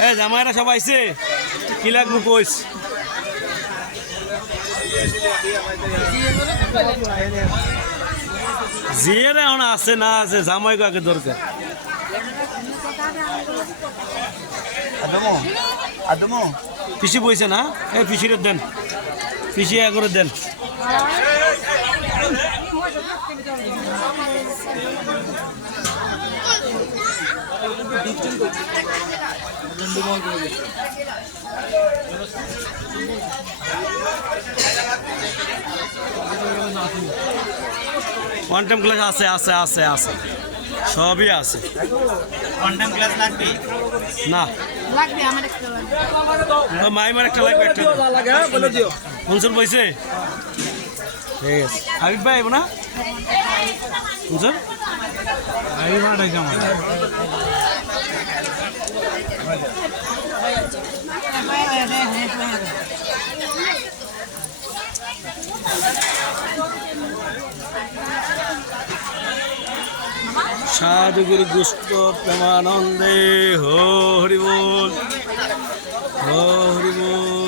এ জামাইরা সব আইছে কি লাগবে কইস জিয়ের এখন আছে না আছে জামাই আগে দরকার পিসি বইছে না এ পিসির দেন পিসি করে দেন ওয়ান টাইম ক্লাস আছে আছে আছে আছে সবই আছে ওয়ান টাইম ক্লাস লাগবে না লাগবে আমার একটা লাগবে মাইমার একটা লাগবে একটা লাগে বলে দিও মনসুর বইছে ঠিক আছে হাবিব ভাই না মনসুর হাবিব ভাই কেমন সাধুগুরু দুষ্ট প্রেমানন্দে হো হরি বল হো হরি বল